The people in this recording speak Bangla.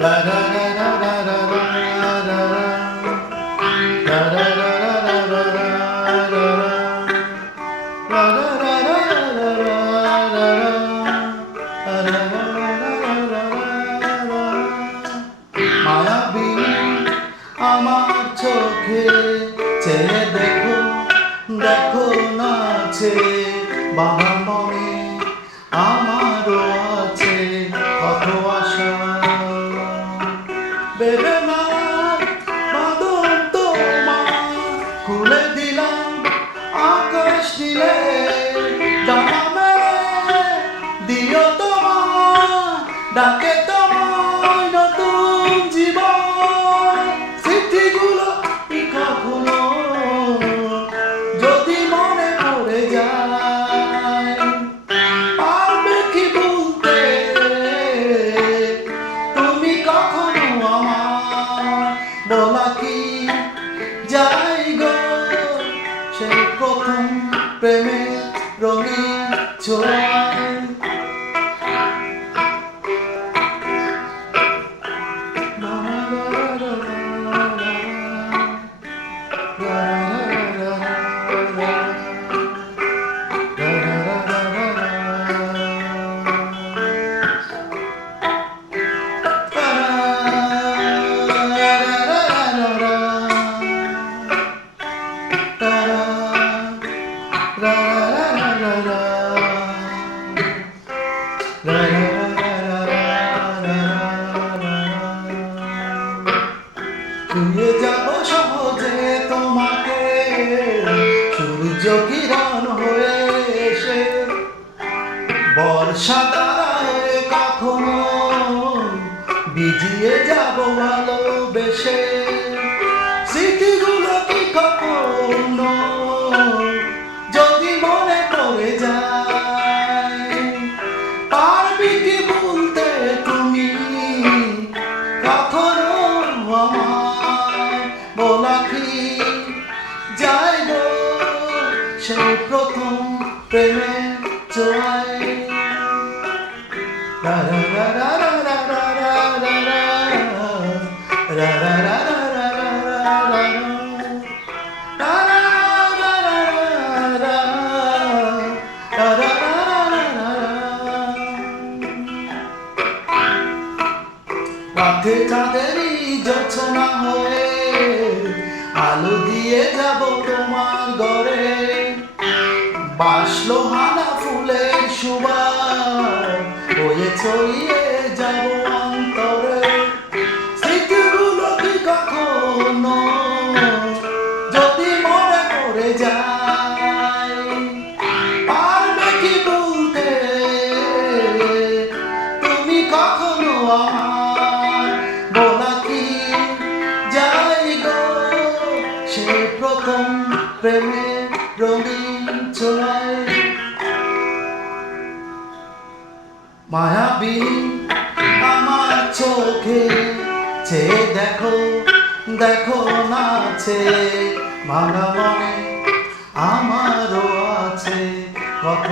রা রা রা রা রা রা রা রা রা রা রা মায়াবী আমার চোখে চেয়ে দেখো দেখো নাচে বাবা মনে আমারও আছে কত আশা বেবে মার বাঁধন তোমার খুলে দিলাম আকাশ দিলে ডানা মেলে দিও তোমার ডাকে তোমার নতুন জীবন স্মৃতিগুলো কখনো যদি মনে পড়ে যায় পারবে কি বলতে তুমি কখনো আমার বলা কি যাই গো সেই প্রথম প্রেমের রঙিন ছোঁয়ায় ছুঁয়ে যাব সহজে তোমাকে সূর্য কিরণ হয়ে এসে বর্ষা দ্বারায় কখনো ভিজিয়ে যাব ভালোবেসে স্মৃতিগুলো কি কখনো যদি মনে পড়ে যায় পারবি কি বলতে তুমি কখনো আমায় বলা কি যায় গো সেই প্রথম প্রেমের ছোঁয়ায় রা রা রা রা রা রা রা রা রা রা রা রাতে চাঁদেরই জোছনা হয়ে আলো দিয়ে যাব তোমার ঘরে বাসলো হানা ফুলের সুবাস হয়ে ছড়িয়ে যাব অন্তরে স্মৃতিগুলো কি কখনো যদি মনে পড়ে যায় পারবে কি বলতে তুমি কখনো আমার বলা কি যাই গো সেই প্রথম প্রেমের রঙিন ছোঁয়ায় মায়াবী আমার চোখে চেয়ে দেখো দেখো নাচে ভাঙা মনে আমারও আছে কত